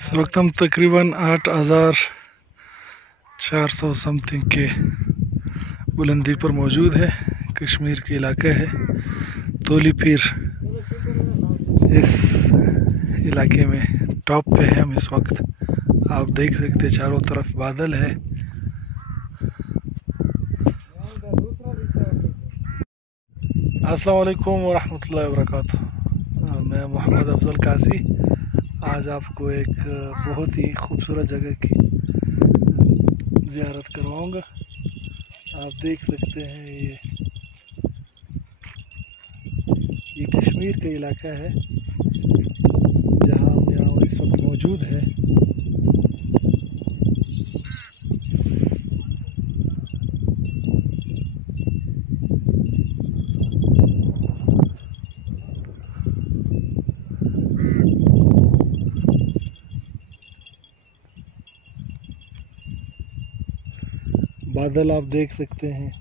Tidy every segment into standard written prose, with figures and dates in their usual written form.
इस वक्त हम तकरीबन 8,400 समथिंग के बुलंदी पर मौजूद है। कश्मीर के इलाका है तोली पीर, इस इलाके में टॉप पे है हम इस वक्त। आप देख सकते चारों तरफ बादल है। अस्सलाम वालेकुम वरहमतुल्लाहि वबरकातुहू। मैं मोहम्मद अफजल कासी आज आपको एक बहुत ही खूबसूरत जगह की ज़ियारत करवाऊंगा। आप देख सकते हैं ये कश्मीर का इलाका है जहाँ हम यहाँ इस वक्त मौजूद है। बादल आप देख सकते हैं।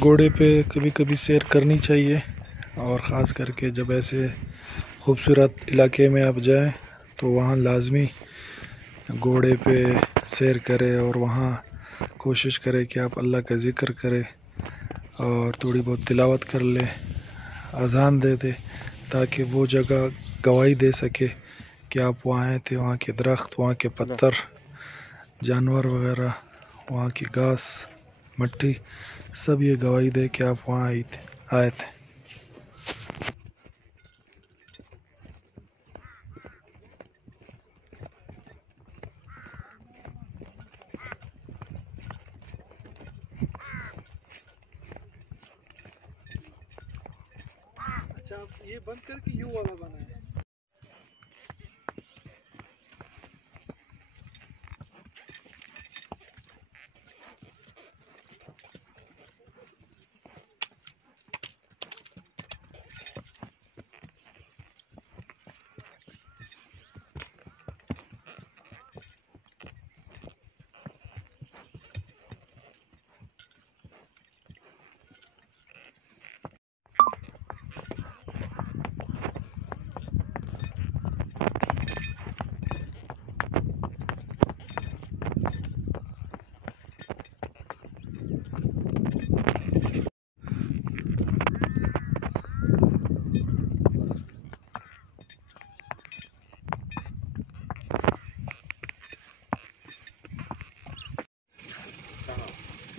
घोड़े पे कभी कभी सैर करनी चाहिए, और ख़ास करके जब ऐसे खूबसूरत इलाके में आप जाएं तो वहाँ लाजमी घोड़े पे सैर करें और वहाँ कोशिश करें कि आप अल्लाह का ज़िक्र करें और थोड़ी बहुत तिलावत कर लें, अज़ान दे दें, ताकि वो जगह गवाही दे सके कि आप वहाँ आए थे। वहाँ के दरख्त, वहाँ के पत्थर, जानवर वगैरह, वहाँ की घास, मिट्टी, सब ये गवाही दे कि आप वहाँ आए थे। अच्छा, आप ये बंद करके यू वाला बनाए।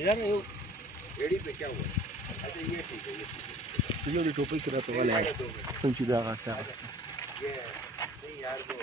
यार एड़ी पे क्या हुआ? अच्छा ये ठीक है, ये ठीक है। ये टोपी करा तो वाला है संची दागा से ये नहीं यार वो